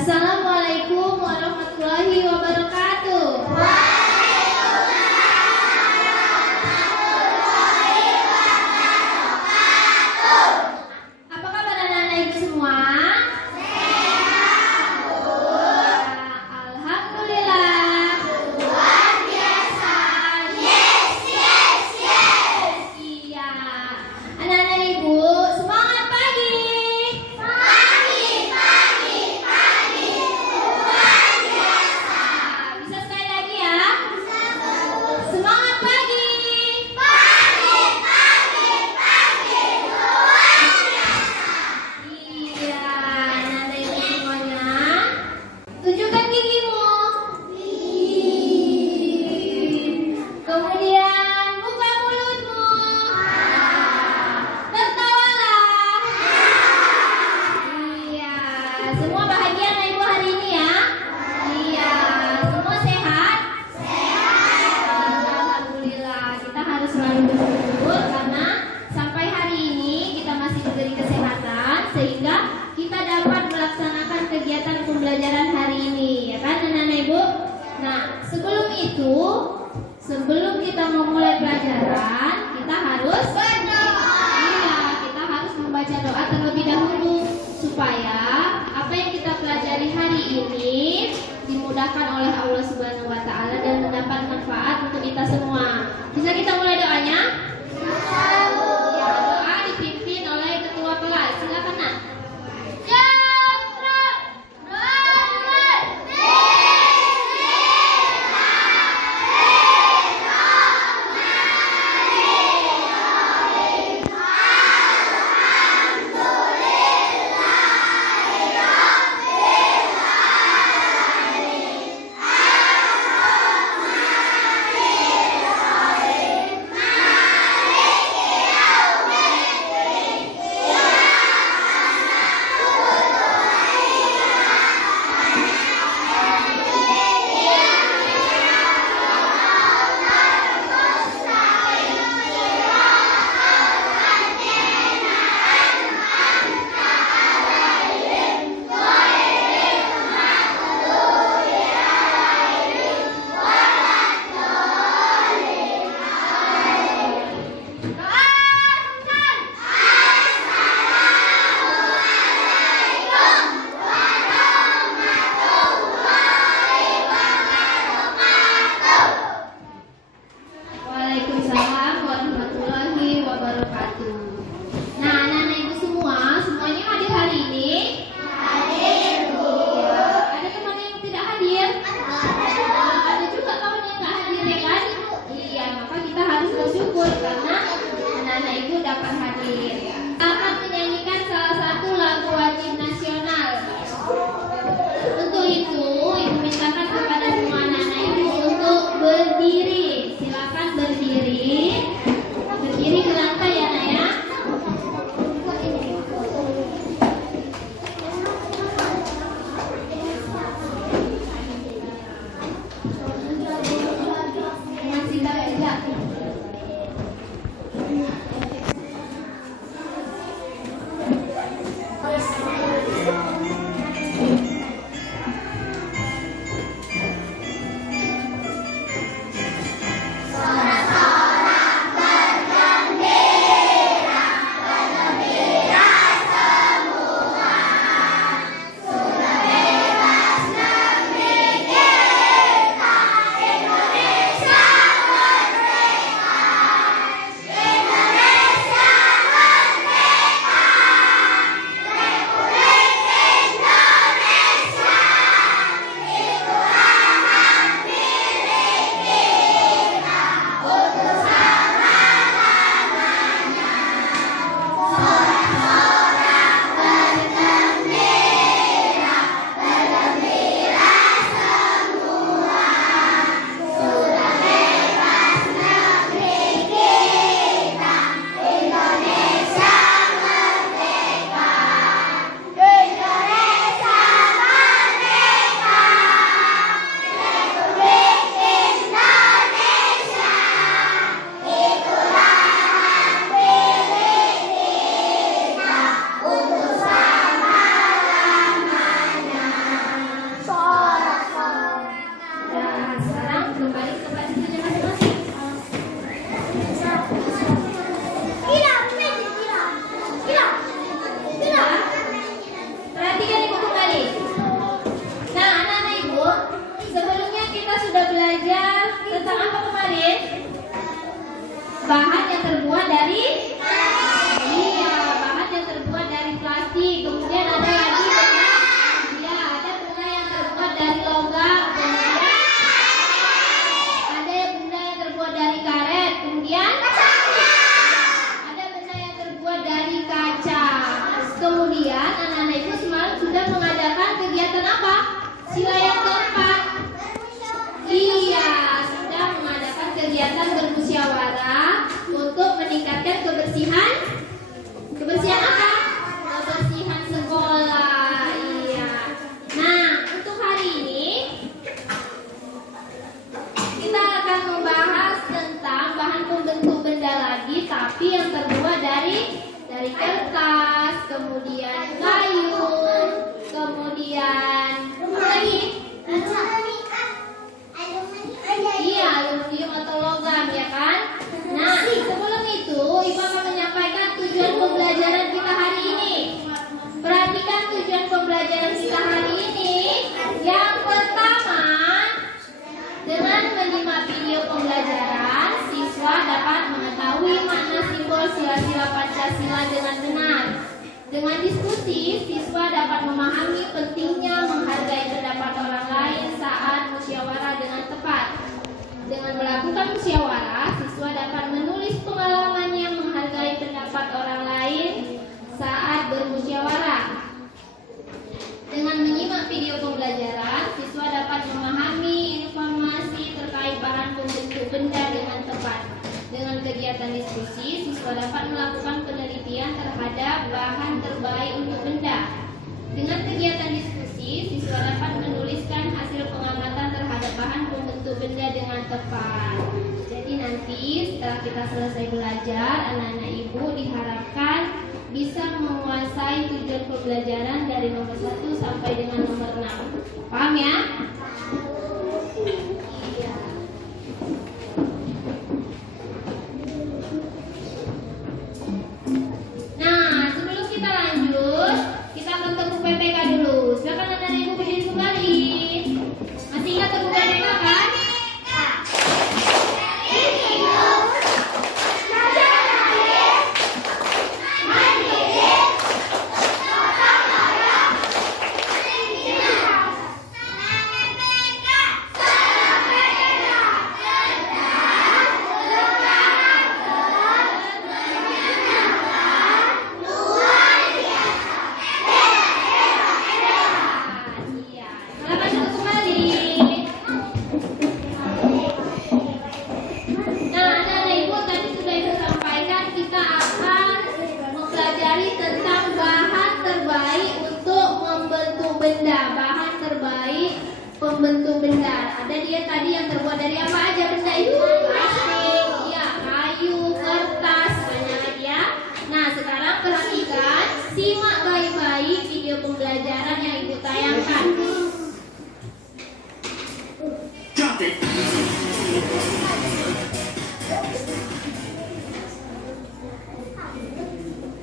Assalamualaikum warahmatullahi wabarakatuh. Apa kabar anak-anak ibu semua? Alhamdulillah. Luar biasa. Yes, yes, yes. Iya. Anak-anak ibu, semangat pagi. Pagi, pagi, pagi. Luar biasa. Bisa sekali lagi ya? Semangat pagi. Pagi, pagi, pagi. Luar biasa. Iya, anak-anak ibu semuanya. Tunjukkan gigimu. Kemudian buka mulutmu. Tertawalah. Iya, semua bahagia anak ibu hari ini ya? Iya, semua sehat? Sehat. Alhamdulillah, kita harus selalu bersyukur karena sampai hari ini kita masih diberi kesehatan sehingga kita dapat melaksanakan kegiatan pembelajaran hari ini, ya kan anak-anak ibu? Nah, sebelum kita memulai pelajaran, kita harus berdoa. Iya, kita harus membaca doa terlebih dahulu supaya apa yang kita pelajari hari ini dimudahkan oleh Allah Subhanahu wa taala dan mendapat manfaat untuk kita semua. Bisa kita mulai doanya? Ya, doa dipimpin oleh ketua kelas. Silakan, Nak. bahan yang terbuat dari iya, bahan yang terbuat dari plastik. Kemudian ada lagi ya, ada benda yang terbuat dari logam. Kemudian ada benda yang terbuat dari karet. Kemudian ada benda yang terbuat dari kaca. Kemudian anak-anak ibu semalam sudah mengadakan kegiatan apa? Sila yang keempat. Iya, sudah mengadakan kegiatan bermusyawarah untuk meningkatkan kebersihan. Kebersihan apa? Kebersihan sekolah. Iya. Nah, untuk hari ini kita akan membahas tentang bahan pembentuk benda lagi, tapi yang terbuat dari kertas, kemudian kayu, kemudian apa lagi? Iya, aluminium atau logam, ya kan? Nah, sebelum itu Ibu akan menyampaikan tujuan pembelajaran kita hari ini. Perhatikan tujuan pembelajaran kita hari ini. Yang pertama, dengan menyimak video pembelajaran, siswa dapat mengetahui makna simbol sila-sila Pancasila dengan benar. Dengan diskusi, siswa dapat memahami pentingnya menghargai pendapat orang lain saat musyawarah dengan tepat. Dengan melakukan musyawarah, siswa dapat menulis pengalamannya menghargai pendapat orang lain saat bermusyawarah. Dengan menyimak video pembelajaran, siswa dapat memahami informasi terkait bahan pembentuk benda dengan tepat. Dengan kegiatan diskusi, siswa dapat melakukan penelitian terhadap bahan terbaik untuk benda. Dengan kegiatan diskusi, siswa dapat menuliskan hasil pengamatan terhadap bahan pembentuk benda dengan tepat. Jadi nanti setelah kita selesai belajar, anak-anak ibu diharapkan bisa menguasai tujuan pembelajaran dari nomor 1 sampai dengan nomor 6. Paham ya? Iya. Nah, sebelum kita lanjut, kita akan temu PPK dulu. Silakan anak-anak ibu berdiri kembali. Masih ingat temu PPK kan? Pembentuk benda. Ada dia tadi yang terbuat dari apa aja benda itu? Plastik, ya, kayu, kertas, banyak lagi ya. Nah, sekarang perhatikan, simak baik-baik video pembelajaran yang ibu tayangkan.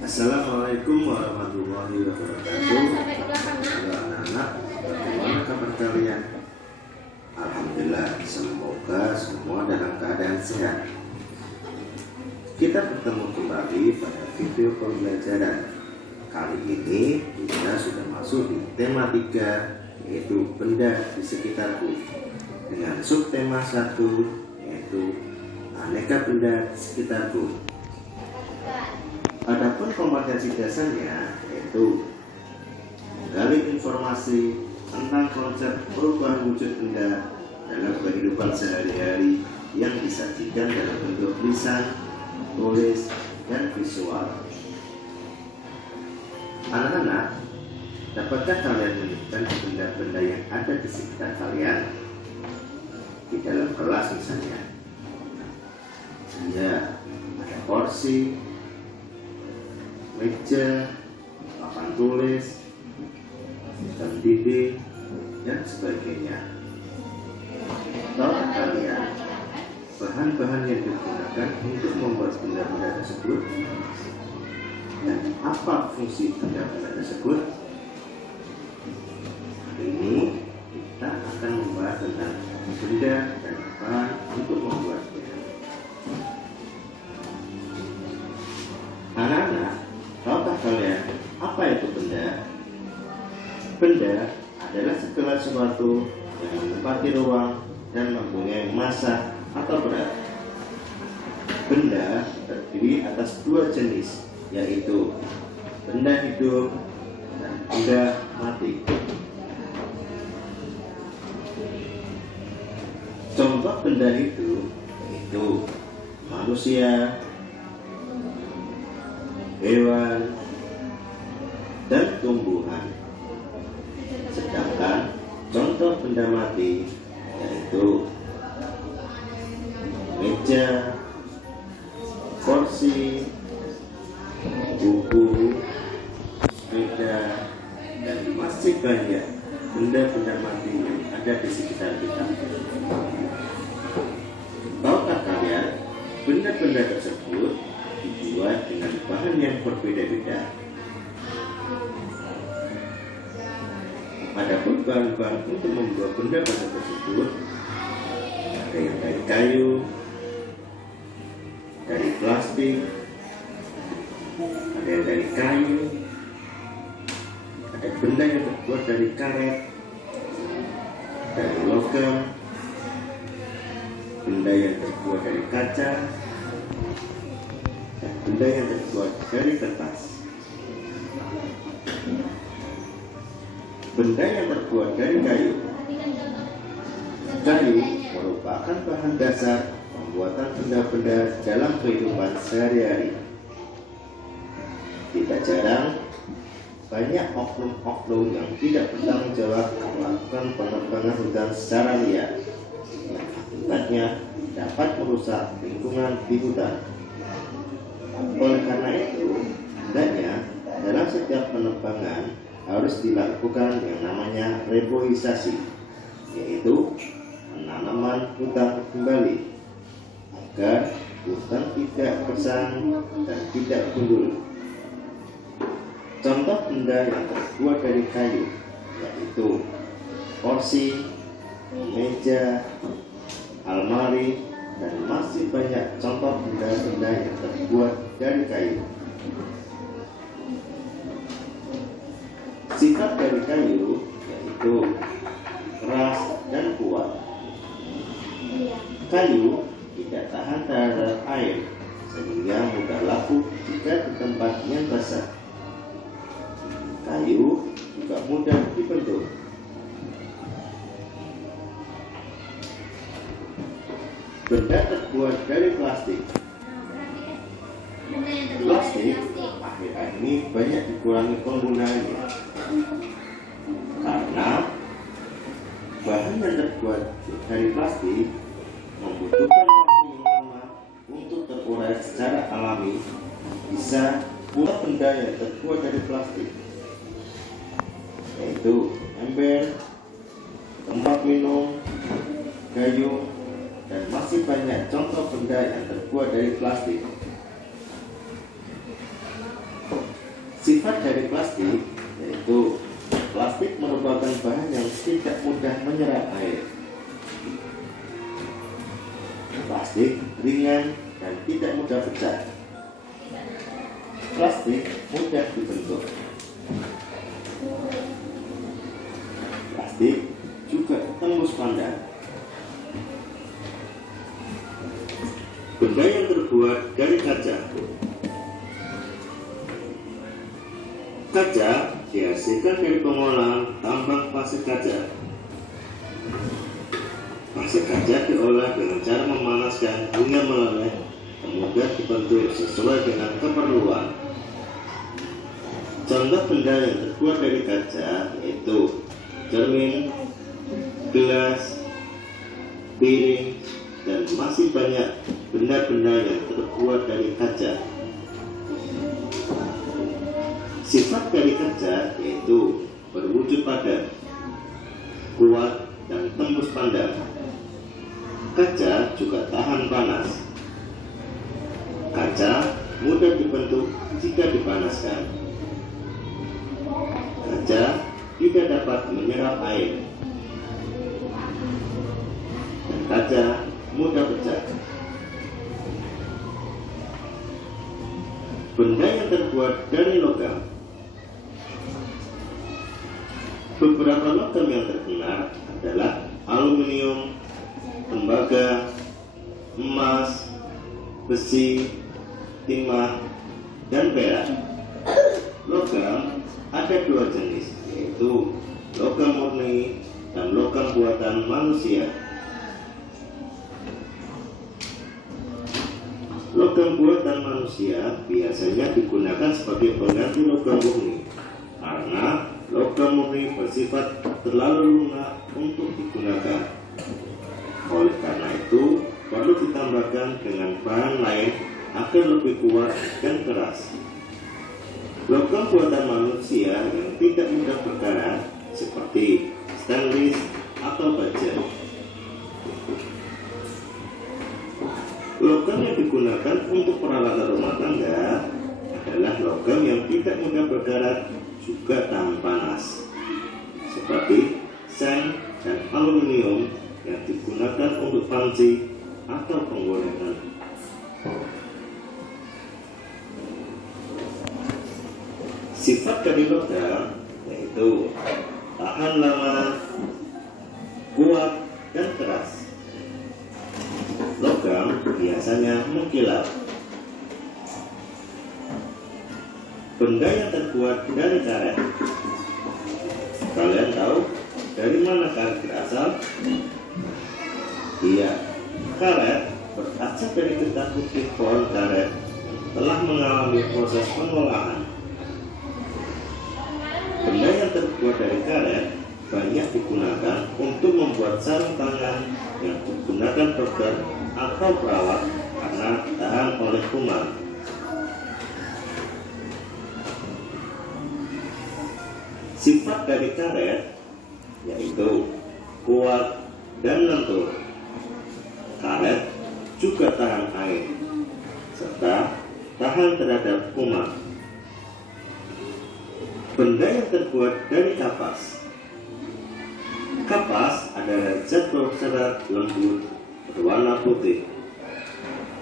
Assalamualaikum warahmatullahi wabarakatuh. Sampai ke belakang, nak. Anak-anak, bagaimana kabar kalian? Alhamdulillah, semoga semua dalam keadaan sehat. Kita bertemu kembali pada video pembelajaran. Kali ini kita sudah masuk di tema 3, yaitu benda di sekitarku, dengan subtema 1, yaitu aneka benda di sekitarku. Adapun kompetensi dasarnya yaitu menggali informasi tentang konsep perubahan wujud benda dalam kehidupan sehari-hari yang disajikan dalam bentuk lisan, tulis, dan visual. Anak-anak, dapatkah kalian menunjukkan benda-benda yang ada di sekitar kalian? Di dalam kelas misalnya. Ya, ada kursi, meja, papan tulis, dan dinding, dan sebagainya. Tahukah kalian bahan-bahan yang digunakan untuk membuat benda-benda tersebut? Dan apa fungsi benda-benda tersebut? Hari ini kita akan membahas tentang benda dan bahan untuk membuatnya. Benda adalah segala sesuatu yang menempati ruang dan mempunyai massa atau berat. Benda terdiri atas dua jenis, yaitu benda hidup dan benda mati. Contoh benda hidup yaitu manusia, hewan, dan tumbuhan. Sedangkan contoh benda mati yaitu meja, kursi, buku, sepeda, dan masih banyak benda-benda mati yang ada di sekitar kita. Tahukah kalian, benda-benda tersebut dibuat dengan bahan yang berbeda-beda. Adapun bahan-bahan untuk membuat benda-benda tersebut ada yang dari kayu, dari plastik, ada yang dari kayu, ada benda yang terbuat dari karet, dari logam, benda yang terbuat dari kaca, dan benda yang terbuat dari kertas. Benda yang terbuat dari kayu. Kayu merupakan bahan dasar pembuatan benda-benda dalam kehidupan sehari-hari. Tidak jarang banyak oknum-oknum yang tidak bertanggung jawab melakukan penebangan hutan secara liar, yang akibatnya dapat merusak lingkungan di hutan. Oleh karena itu, hendaknya dalam setiap penebangan harus dilakukan yang namanya reboisasi, yaitu penanaman hutan kembali agar hutan tidak gersang dan tidak gundul. Contoh benda yang terbuat dari kayu yaitu kursi, meja, almari, dan masih banyak contoh benda-benda yang terbuat dari kayu. Sifat dari kayu yaitu keras dan kuat. Kayu tidak tahan terhadap air sehingga mudah lapuk jika di tempat yang basah. Kayu juga mudah dibentuk. Benda terbuat dari plastik. Plastik akhir-akhir ini banyak dikurangi penggunaannya karena bahan yang terbuat dari plastik membutuhkan waktu yang lama untuk terurai secara alami. Bisa buat benda yang terbuat dari plastik, yaitu ember, tempat minum, gayung, dan masih banyak contoh benda yang terbuat dari plastik. Sifat dari plastik yaitu plastik merupakan bahan yang tidak mudah menyerap air. Plastik ringan dan tidak mudah pecah. Plastik mudah dibentuk. Plastik juga tembus pandang. Benda yang terbuat dari kaca. Kaca dihasilkan dari pengolahan tambang pasir kaca. Pasir kaca diolah dengan cara memanaskan hingga meleleh, kemudian dibentuk sesuai dengan keperluan. Contoh benda yang terbuat dari kaca yaitu cermin, gelas, piring, dan masih banyak benda-benda yang terbuat dari kaca. Sifat dari kaca yaitu berwujud padat, kuat, dan tembus pandang. Kaca juga tahan panas. Kaca mudah dibentuk jika dipanaskan. Kaca tidak dapat menyerap air. Dan kaca mudah pecah. Benda yang terbuat dari logam. Beberapa logam yang terkena adalah aluminium, tembaga, emas, besi, timah, dan perak. Logam ada dua jenis, yaitu logam murni dan logam buatan manusia. Logam buatan manusia biasanya digunakan sebagai pengganti logam murni karena logam murni bersifat terlalu lunak untuk digunakan. Oleh karena itu, perlu ditambahkan dengan bahan lain agar lebih kuat dan keras. Logam buatan manusia yang tidak mudah berkarat seperti stainless atau baja. Logam yang digunakan untuk peralatan rumah tangga adalah logam yang tidak mudah berkarat juga tahan panas, seperti seng dan aluminium yang digunakan untuk panci atau penggorengan. Sifat dari logam yaitu tahan lama, kuat, dan keras. Logam biasanya mengkilap. Benda yang terbuat dari karet. Kalian tahu dari mana karet berasal? Iya, karet berasal dari getah putih pohon karet yang telah mengalami proses pengolahan. Benda yang terbuat dari karet banyak digunakan untuk membuat sarung tangan yang digunakan dokter atau perawat karena tahan oleh kuman. Sifat dari karet yaitu kuat dan lentur. Karet juga tahan air serta tahan terhadap kuman. Benda yang terbuat dari kapas. Kapas adalah zat berserat lembut berwarna putih.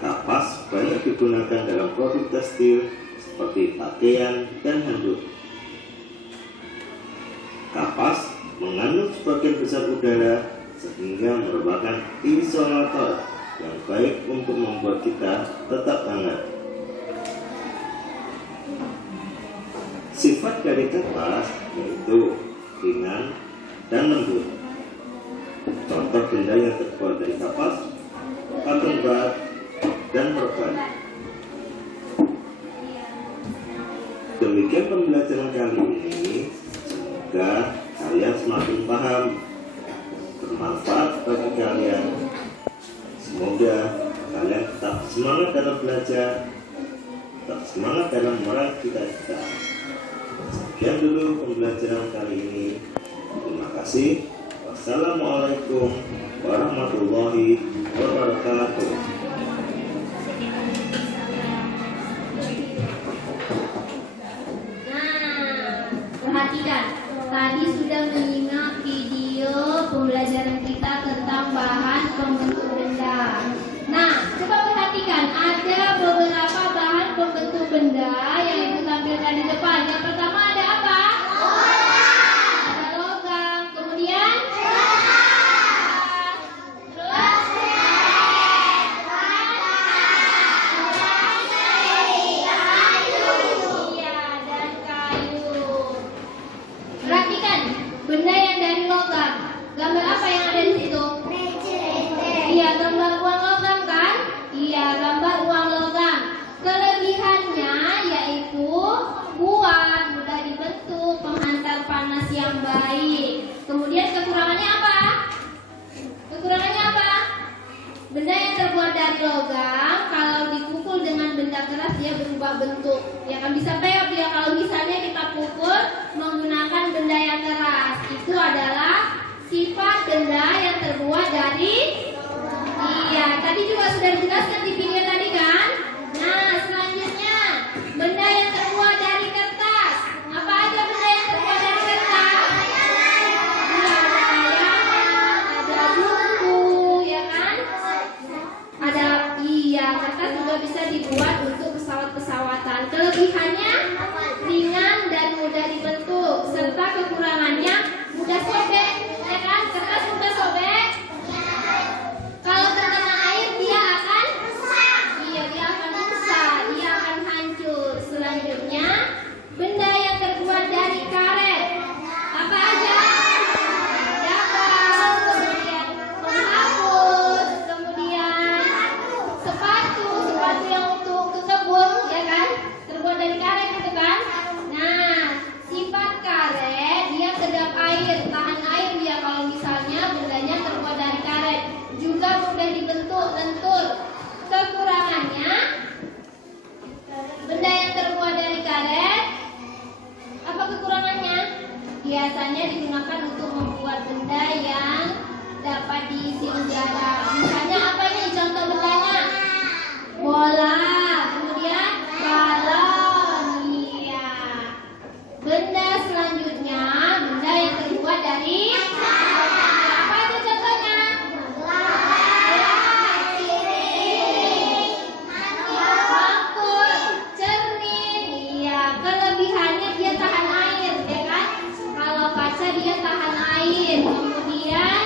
Kapas banyak digunakan dalam produk tekstil seperti pakaian dan handuk. Kapas mengandung sebagian besar udara sehingga merupakan isolator yang baik untuk membuat kita tetap hangat. Sifat dari kapas yaitu ringan dan lembut. Contoh benda yang terbuat dari kapas, cotton bud, dan perban. Demikian pembelajaran kali ini. Semoga kalian semakin paham, bermanfaat bagi kalian. Semoga kalian tetap semangat dalam belajar, tetap semangat dalam meraih cita-cita. Sekian dulu pembelajaran kali ini. Terima kasih. Wassalamualaikum warahmatullahi wabarakatuh. Nah, perhatikan. Tadi sudah menyimak video pembelajaran kita tentang bahan pembentuk benda. Nah, coba perhatikan. Ada beberapa bahan pembentuk benda yang Ibu tampilkan di depan. Yang pertama ada apa? Ada logam. Kemudian? Perhatikan, benda yang dari logam. Gambar apa yang ada di situ? Iya, gambar uang logam kan? Iya, gambar uang logam. Kelebihannya yaitu kuat, mudah dibentuk, penghantar panas yang baik. Kemudian kekurangannya apa? Kekurangannya apa? Benda yang terbuat dari logam, kalau dipukul dengan benda keras dia berubah bentuk. Ya kan bisa peot ya kalau misalnya kita pukul menggunakan benda yang keras. Itu adalah sifat benda yang terbuat dari. Iya, tadi juga sudah dijelaskan di video tadi kan? Nah, selanjutnya benda yang terbuat dari kertas. Apa aja benda yang terbuat dari kertas? Ada layangan, ada buku, ya kan? Ada, iya, kertas juga bisa dibuat untuk pesawat-pesawatan. Kelebihannya ringan dan mudah dibentuk, serta kekurangannya biasanya digunakan untuk membuat benda yang dapat diisi udara. Misalnya apa ini contoh bendanya? Bola, kemudian balon. Iya. Benda selanjutnya, benda yang terbuat dari apa itu contohnya? Mangkuk, cermin. Iya, kelebihannya dia tahan air, ya kan? Kalau kaca dia tahan air. Kemudian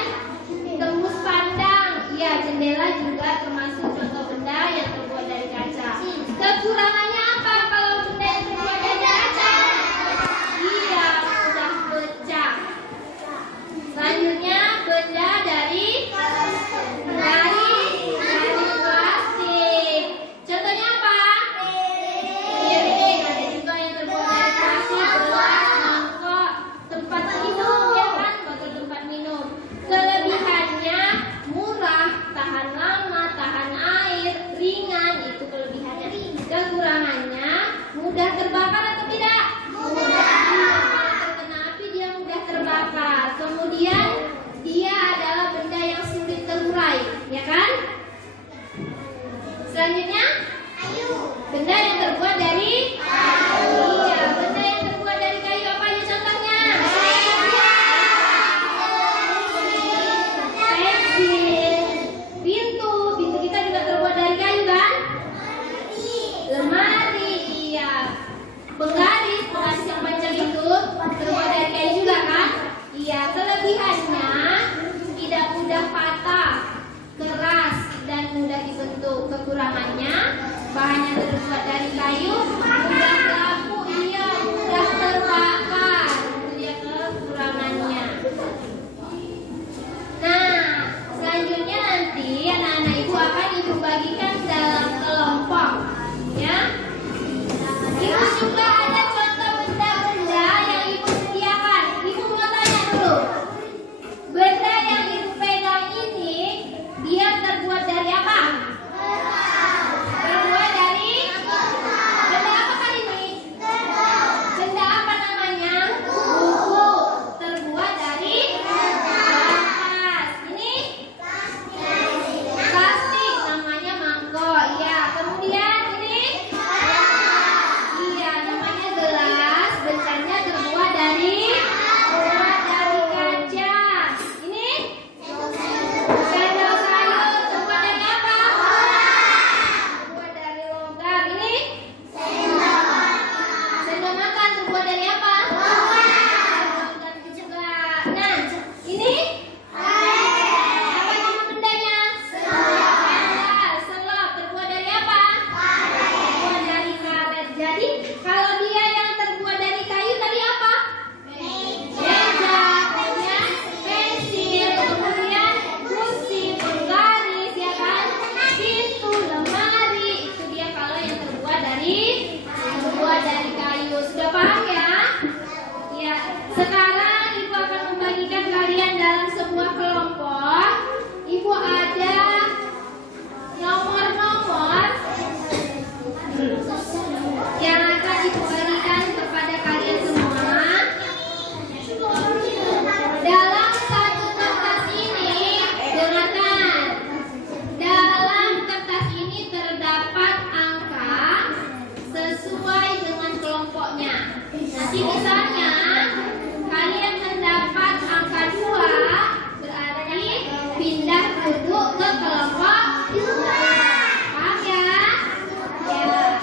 tembus pandang. Iya, jendela juga termasuk contoh benda yang terbuat dari kaca. Kekurangannya apa kalau benda yang terbuat dari kaca? Iya, mudah pecah. Selanjutnya benda dari plastik. Contohnya apa? Piring. Ada juga yang terbuat dari plastik, gelas, mangkok, tempat minum, ya kan? Botol tempat minum. Kelebihannya murah, tahan lama, tahan air, ringan, itu kelebihannya. Kekurangannya mudah terbakar atau tidak? Mudah. Terkena api dia mudah terbakar. Kemudian dia adalah benda yang sulit terurai, ya kan? Selanjutnya, benda yang terbuat dari kayu. Iya, benda yang terbuat dari kayu apa aja contohnya? Pensil, pintu kita juga terbuat dari kayu kan? Lemari, iya. Penggaris yang panjang itu terbuat dari kayu juga kan? Iya, kelebihannya tidak mudah patah, keras dan mudah dibentuk. Kekurangannya bahannya terbuat dari kayu, mudah rapuh, iya, mudah terbakar. Itu dia kekurangannya. Nah, selanjutnya nanti anak-anak ibu akan ibu bagikan dalam kelompok, ya. Ibu juga ada contoh benda-benda yang ibu sediakan. Ibu mau tanya dulu, benda yang ibu pegang ini dia terbuat dari apa? Terbuat dari benda apa kali ini? Benda apa namanya? Buku. Terbuat dari kertas. Ini plastik, namanya mangkok. Iya. Kemudian ini iya, namanya gelas. Bendanya terbuat dari kaca. Ini sendok sayur terbuat dari apa? Terbuat dari logam. Ini sendok makan terbuat dari apa? Logam juga. Nah, ini apa nama bendanya? Selop terbuat dari apa? Terbuat dari karet. Jadi kalau dia yang terbuat dari kayu tadi apa? Meja, kemudian pensil, kemudian kursi, penggaris, ya kan? Pintu, lemari, itu dia kalau yang terbuat dari kayu. Sudah paham ya? Ya. Sekarang ibu akan membagikan kalian dalam sebuah kelompok. Ibu ada nomor-nomor yang akan ibu berikan kepada kalian semua. Dalam satu kertas ini, dengarkan. Dalam kertas ini terdapat angka sesuai dengan kelompoknya. Nanti misalnya kalian mendapat angka 2, berarti pindah duduk ke kelompok 2. Paham ya? Ya.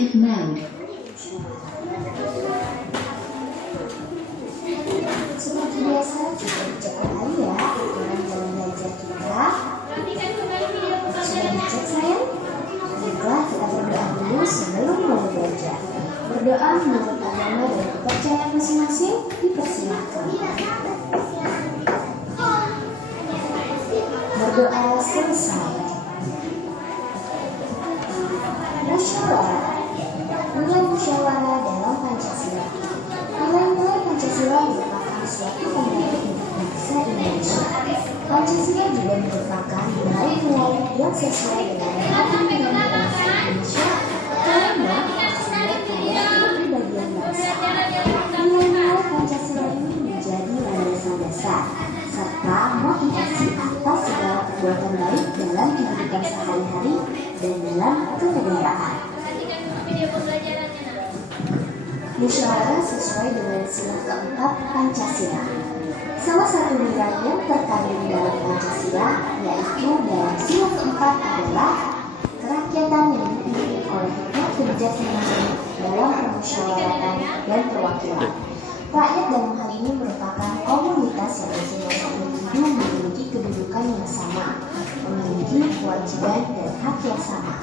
Active mode. Seperti biasa, kita dicek kembali ya aturan dalam belajar kita. Perhatikan kembali video Sudah pembelajaran. dicek sayang? Baiklah, kita berdoa dulu sebelum mulai belajar. Berdoa menurut agama dan kepercayaan masing-masing dipersilakan. Berdoa selesai. Musyawarah. Nilai musyawarah dalam Pancasila. Nilai-nilai Pancasila merupakan suatu pemberian untuk bangsa Indonesia. Pancasila juga merupakan nilai-nilai yang sesuai dengan Undang-Undang Bangsa Indonesia karena sebagai kepribadian bangsa. Nilai-nilai Pancasila ini menjadi landasan dasar serta motivasi atas segala perbuatan baik dalam kehidupan sehari-hari dan dalam kenegaraan. Perhatikan dulu video pembelajarannya, Nak. Musyawarah sesuai dengan sila keempat Pancasila. Salah satu nilai yang terkandung dalam Pancasila yaitu dalam sila keempat adalah kerakyatan yang dipimpin oleh hikmat kebijaksanaan dalam permusyawaratan dan perwakilan. Rakyat dalam hal ini merupakan komunitas yang masing-masing individu memiliki kedudukan yang sama, memiliki kewajiban dan hak yang sama.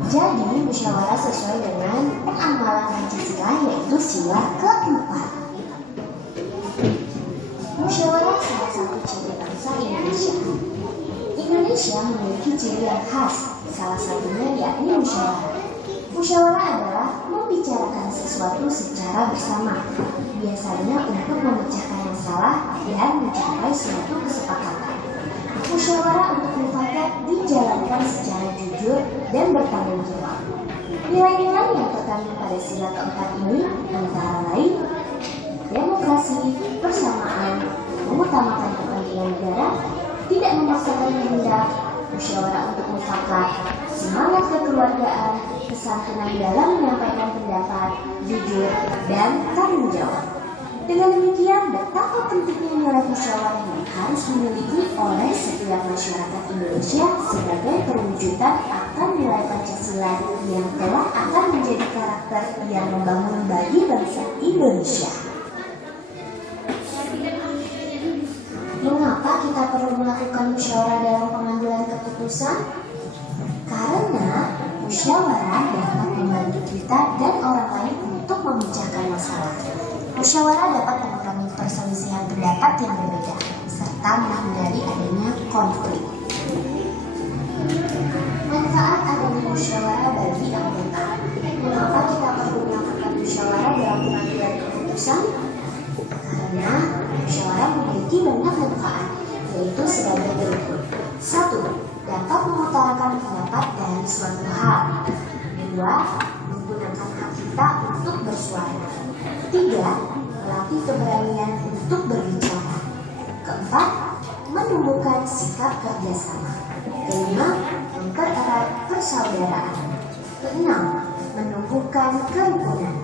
Jadi, musyawarah sesuai dengan pengamalan Pancasila yaitu sila keempat. Musyawarah salah satu ciri bangsa Indonesia. Indonesia memiliki ciri yang khas, salah satunya yakni musyawarah. Musyawarah adalah membicarakan sesuatu secara bersama, biasanya untuk memecahkan masalah dan mencapai suatu kesepakatan. Musyawarah untuk mufakat dijalankan secara jujur dan bertanggung jawab. Nilai-nilai yang terkandung pada sila keempat ini antara lain demokrasi, persamaan, mengutamakan kepentingan negara, tidak memaksakan kehendak, musyawarah untuk mufakat, semangat kekeluargaan, kesantunan dalam menyampaikan pendapat, jujur, dan tanggung jawab. Dengan demikian, betapa pentingnya nilai musyawarah yang harus dimiliki oleh setiap masyarakat Indonesia sebagai perwujudan akan nilai Pancasila yang telah akan menjadi karakter yang membangun bagi bangsa Indonesia. Mengapa kita perlu melakukan musyawarah dalam pengambilan keputusan? Karena musyawarah dapat membantu kita dan orang lain untuk memecahkan masalah. Musyawarah dapat mengurangi perselisihan pendapat yang berbeda, serta menghindari adanya konflik. Manfaat adanya musyawarah bagi anggota. Mengapa kita perlu melakukan musyawarah dalam pengambilan keputusan? Karena musyawarah memiliki banyak manfaat, yaitu sebagai berikut. 1. Dapat mengutarakan pendapat dari suatu hal. 2. Menggunakan hak kita untuk bersuara. 3. Melatih keberanian untuk berbicara. 4. Menumbuhkan sikap kerjasama. 5. Mempererat persaudaraan. 6. Menumbuhkan kerukunan.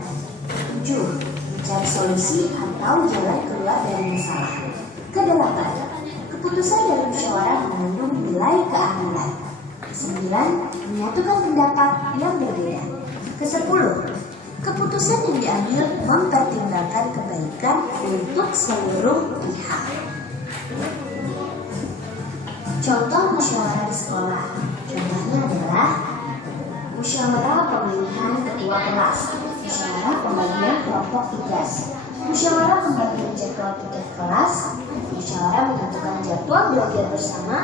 7. Mencari solusi atau jalan keluar dari masalah. 8. Keputusan dalam musyawarah mengandung nilai keadilan. 9. Menyatukan pendapat yang berbeda. 10. Keputusan yang diambil mempertimbangkan kebaikan untuk seluruh pihak. Contoh musyawarah di sekolah. Contohnya adalah musyawarah pemilihan ketua kelas, musyawarah pembagian kelompok tugas, musyawarah pembagian jadwal tugas kelas, musyawarah menentukan jadwal belajar bersama,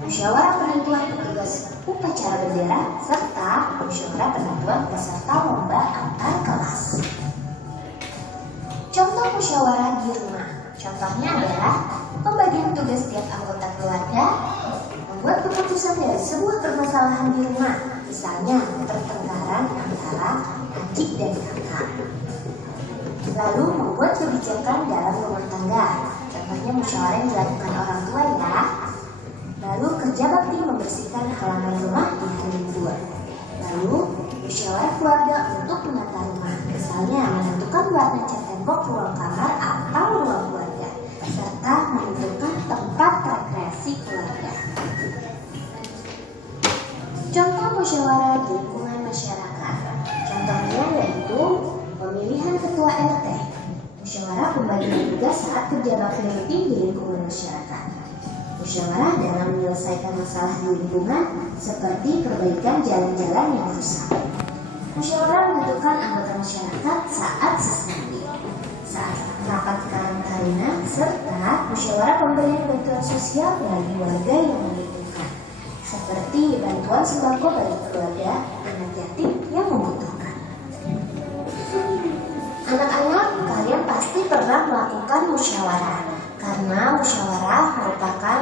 musyawarah penentuan petugas upacara bendera, serta musyawarah penentuan peserta lomba antar kelas. Contoh musyawarah di rumah. Contohnya adalah pembagian tugas setiap anggota keluarga, membuat keputusan dari sebuah permasalahan di rumah, misalnya pertengkaran antara adik dan kakak. Lalu membuat kebijakan dalam rumah tangga, contohnya musyawarah yang dilakukan orang tua ya. Lalu kerja bakti membersihkan halaman rumah di hari libur. Lalu musyawarah keluarga untuk menata rumah, misalnya menentukan warna cat tembok ruang kamar atau ruang keluarga, serta menentukan tempat rekreasi keluarga. Contoh musyawarah di lingkungan masyarakat. pemilihan ketua RT, musyawarah pembagian tugas saat kerja bakti rutin di lingkungan masyarakat, musyawarah dalam menyelesaikan masalah di lingkungan seperti perbaikan jalan-jalan yang rusak. Musyawarah membutuhkan anggota masyarakat saat sesnabi, saat rapat karantina, serta musyawarah pemberian bantuan sosial bagi warga yang membutuhkan, seperti bantuan sembako bagi keluarga anak yatim yang membutuhkan. Anak-anak, kalian pasti pernah melakukan musyawarah, karena musyawarah merupakan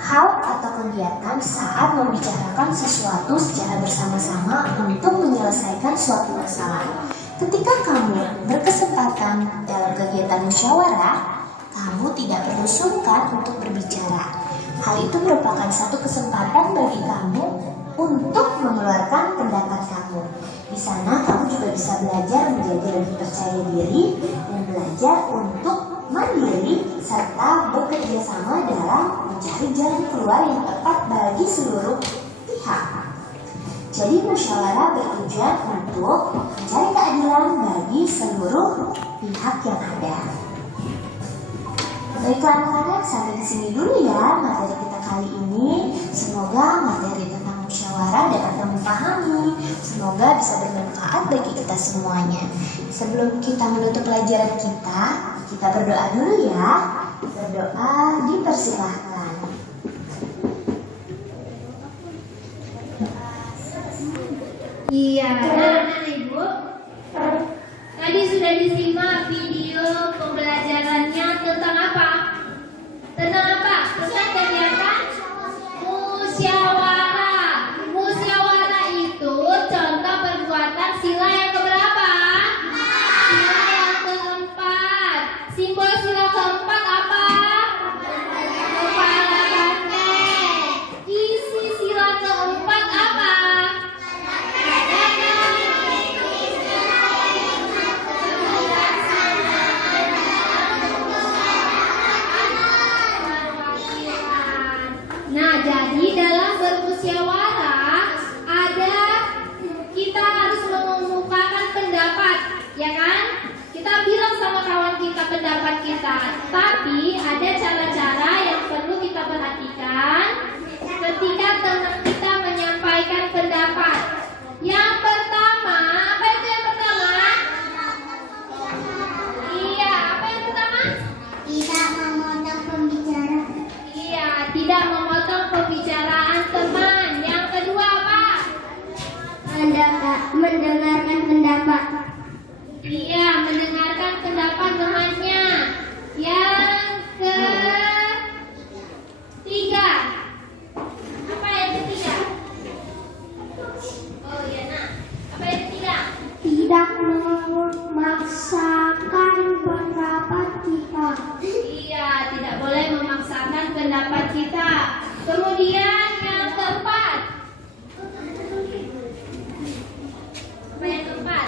hal atau kegiatan saat membicarakan sesuatu secara bersama-sama untuk menyelesaikan suatu masalah. Ketika kamu berkesempatan dalam kegiatan musyawarah, kamu tidak perlu sungkan untuk berbicara. Hal itu merupakan satu kesempatan bagi kamu untuk mengeluarkan pendapat kamu. Di sana kamu juga bisa belajar menjadi lebih percaya diri dan belajar untuk mandiri serta bekerja sama dalam mencari jalan keluar yang tepat bagi seluruh pihak. Jadi musyawarah bertujuan untuk mencari keadilan bagi seluruh pihak yang ada. Baiklah anak-anak, sampai di sini dulu ya materi kita kali ini. Semoga materi tentang musyawarah dapat kamu pahami. Semoga bisa bermanfaat bagi kita semuanya. Sebelum kita menutup pelajaran kita berdoa dulu ya. Berdoa dipersilahkan. Iya, anak-anak Ibu. Tadi sudah disimak video pembelajarannya tentang apa? Tentang apa? Tentang kegiatan musyawarah. Musyawarah itu contoh perbuatan sila yang keberapa? Sila yang keempat. Simbol sila keempat apa? Kepala banteng. Isi sila keempat apa? Nah, jadi dalam bermusyawarah kita harus mengemukakan pendapat, ya kan? Kita bilang sama kawan kita pendapat kita. Tapi ada cara-cara yang perlu kita perhatikan ketika teman kita menyampaikan pendapat. Yang pertama, apa itu yang pertama? Iya, apa yang pertama? Tidak memotong pembicaraan. Iya, tidak memotong pembicaraan teman. Yang kedua apa? Mendengarkan pendapat. Iya, mendengarkan pendapat temannya. Yang ketiga, apa yang ketiga? Oh iya, nah, apa yang ketiga? Tidak memaksakan pendapat kita. Iya, tidak boleh memaksakan pendapat kita. Kemudian yang keempat, apa yang keempat?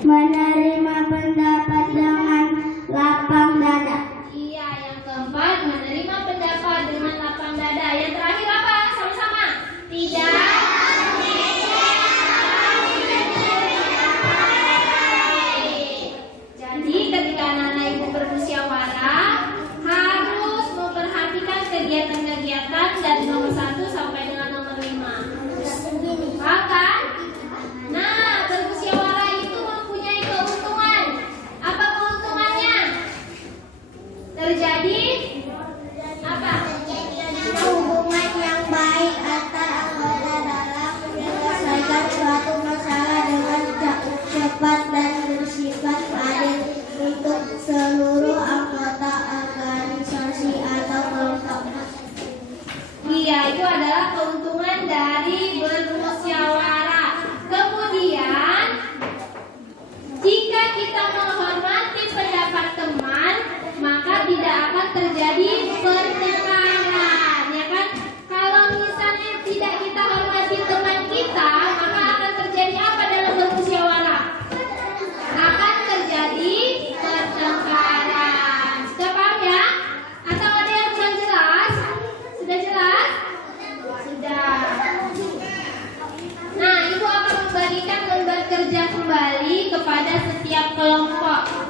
Menerima pendapat dengan lapang dada. Iya, yang keempat menerima pendapat dengan lapang dada. Yang terakhir apa? Sama-sama. Tidak. Jadi ketika anak-anak Ibu bermusyawarah harus memperhatikan kegiatan-kegiatan dari nomor 1 sampai dengan nomor 5. Bahkan, nah bermusyawarah itu mempunyai keuntungan. Apa keuntungannya? Terjadi apa? Hubungan yang baik antar anggota dalam menyelesaikan suatu masalah dengan cepat dan bersifat adil untuk seluruh anggota organisasi atau kelompok. Iya, itu adalah keuntungan dari bermusyawarah. Kemudian, jika kita menghormati pendapat teman, maka tidak akan terjadi pertengkaran, ya kan? Kalau misalnya tidak kita hormati teman kita, maka akan terjadi apa dalam bermusyawarah? Akan terjadi pertengkaran. Sudah paham ya? Atau ada yang belum jelas? Sudah jelas? Sudah. kelompok.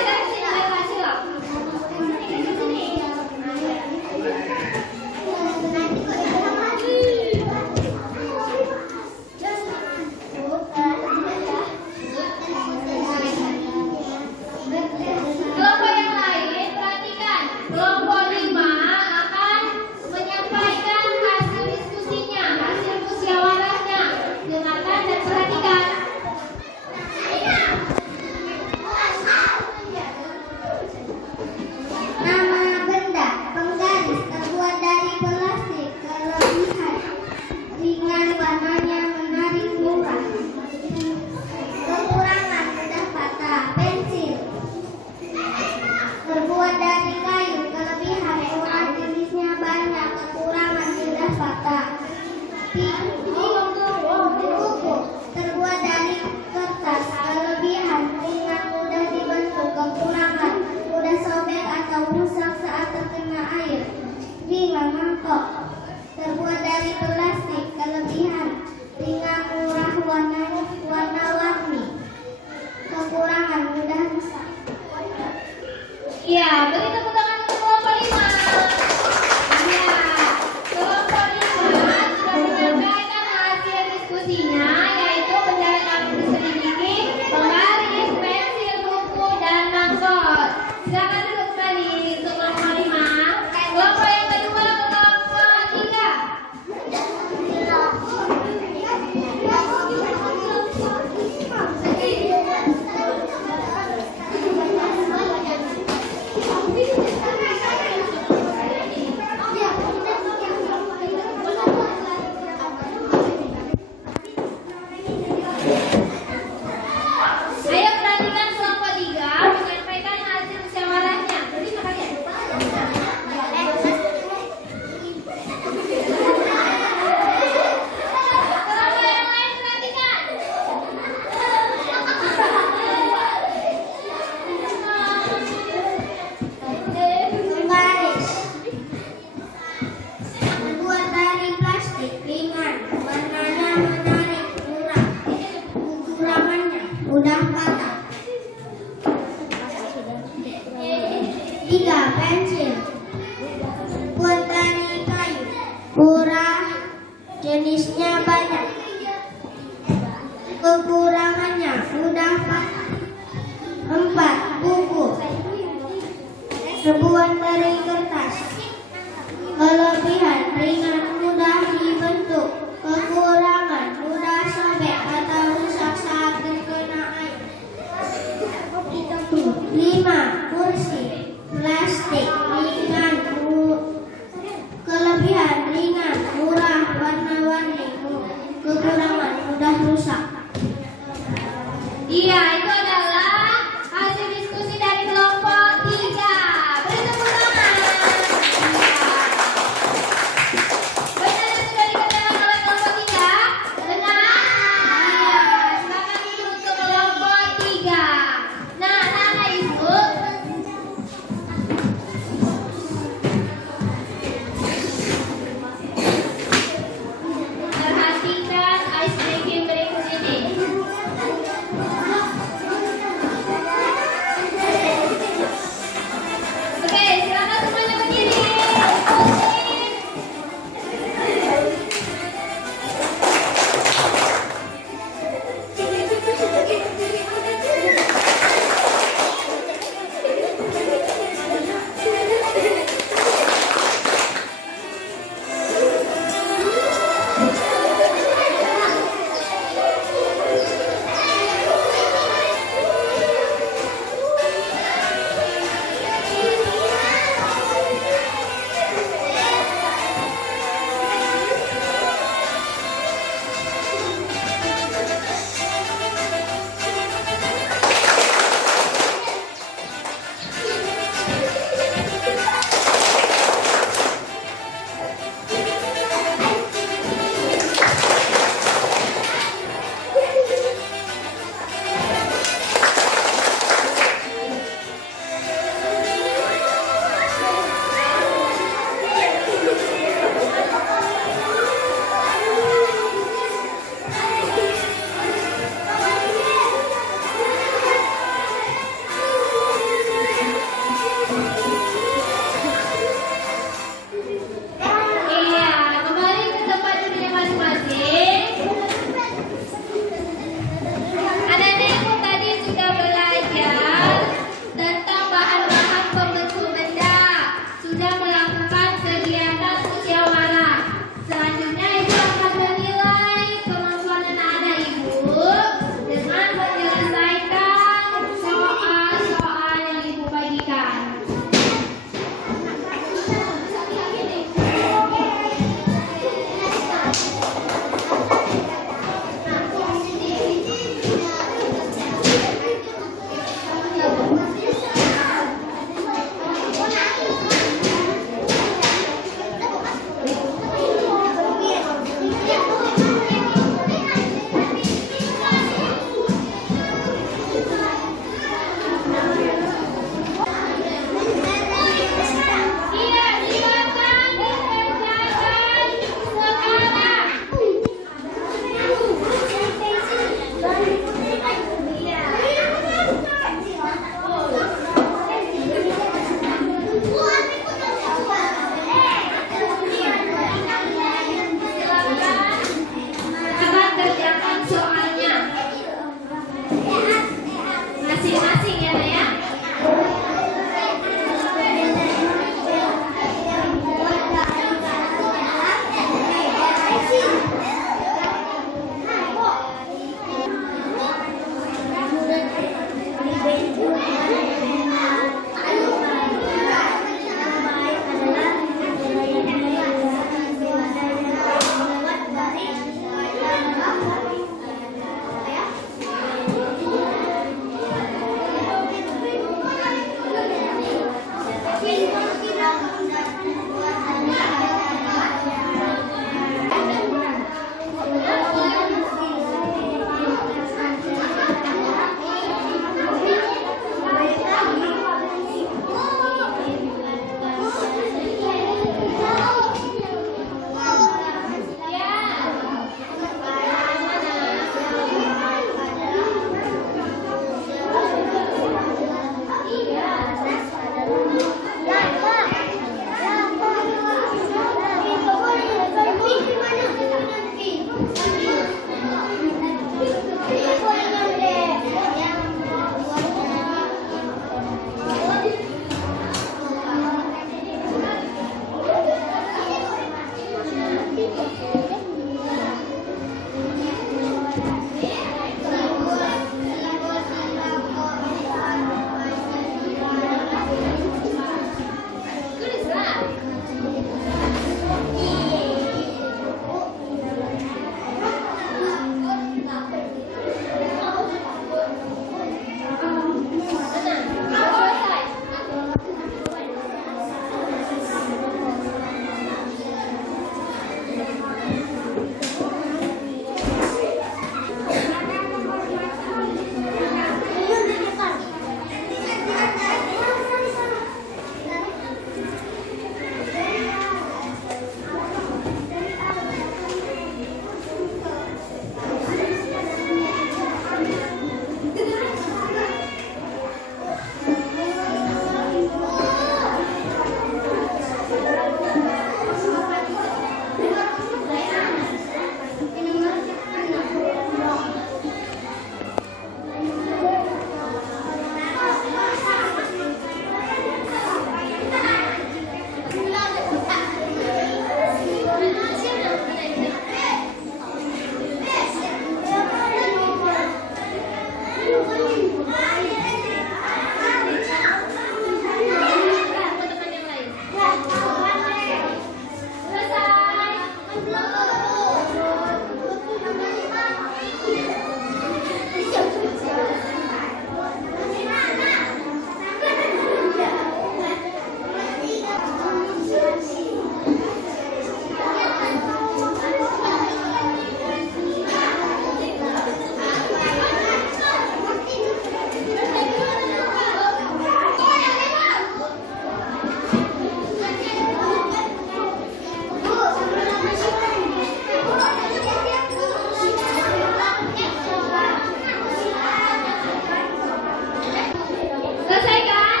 Selesai kan?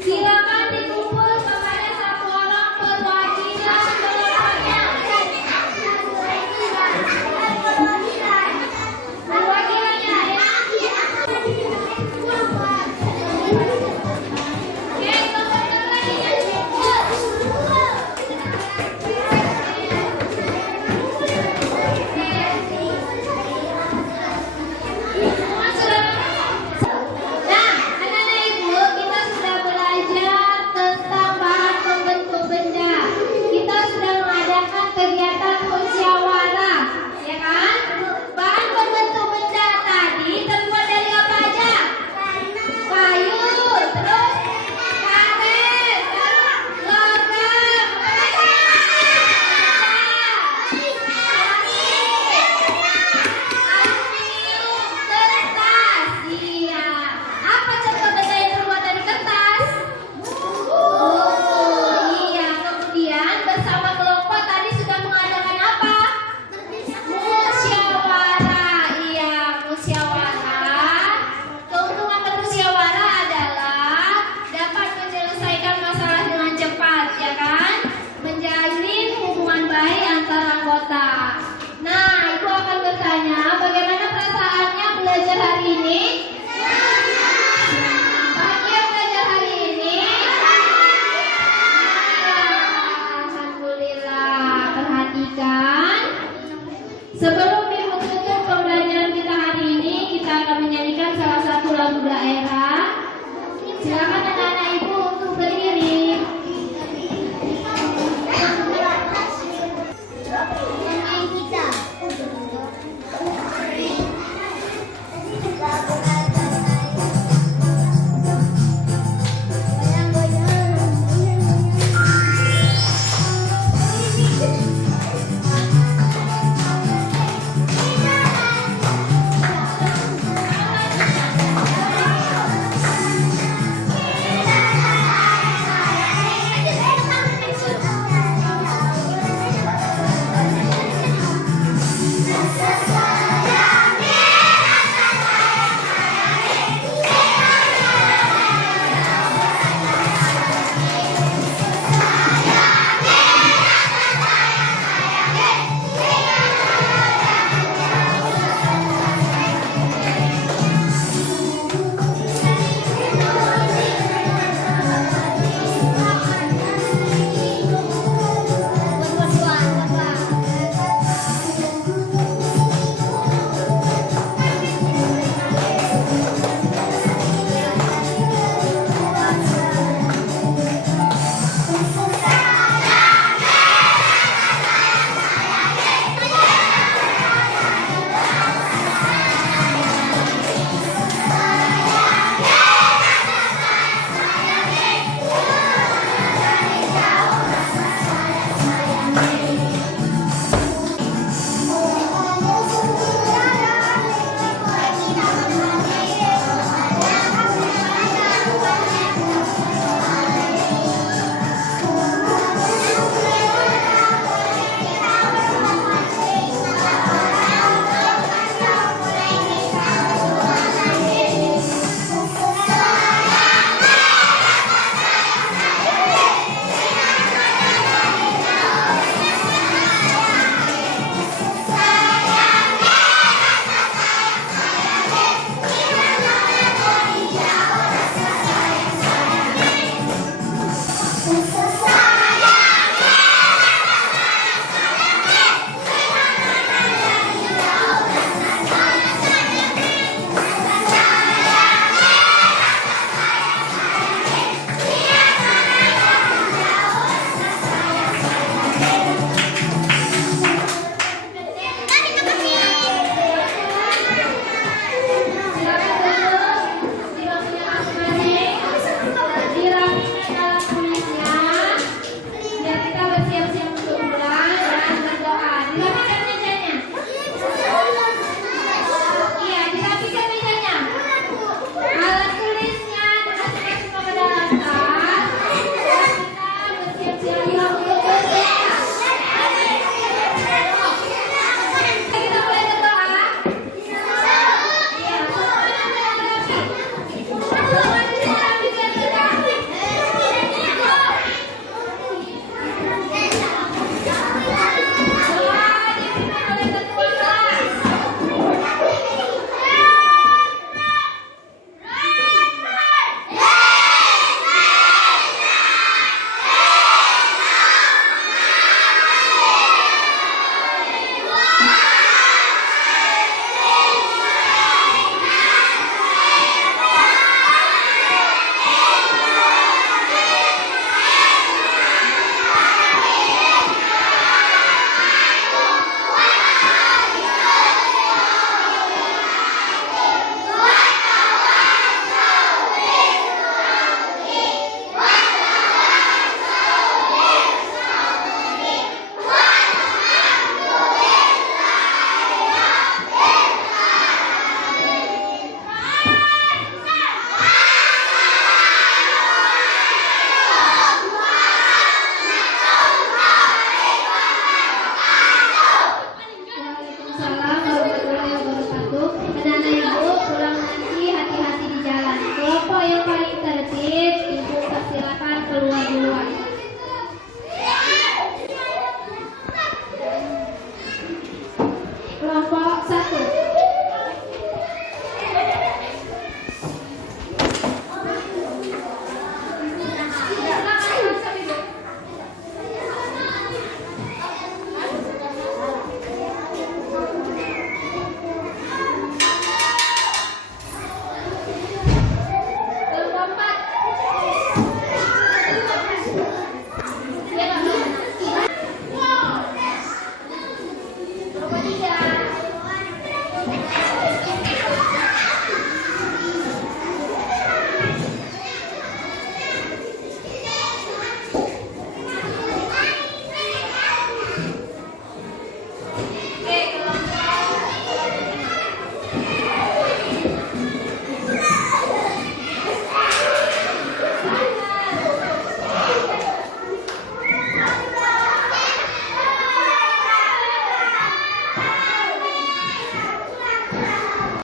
Silakan dikumpul kepada satu orang perwakilan kelompoknya. Perwakilannya ya. Oke, kelompoknya lagi ya. Semua sudah. Nah, anak-anak ibu, kita sudah belajar tentang bahan pembentuk benda. Kita sudah mengadakan kegiatan musyawarah, ya kan? Bahan pembentuk benda tadi terbuat dari apa aja? Kayu, terus karet, logam, aluminium, kertas. Iya. Apa contoh benda yang terbuat dari kertas? Iya. Kemudian bersama kelompok tadi sudah mengadakan apa? Musyawarah. Iya, musyawarah. Keuntungan bermusyawarah adalah dapat menyelesaikan masalah dengan cepat, ya kan? Menjalin hubungan baik antar anggota. Nah, ibu akan bertanya, bagaimana perasaannya belajar hari ini? Bahagia belajar hari ini? Alhamdulillah. Perhatikan. Sebelum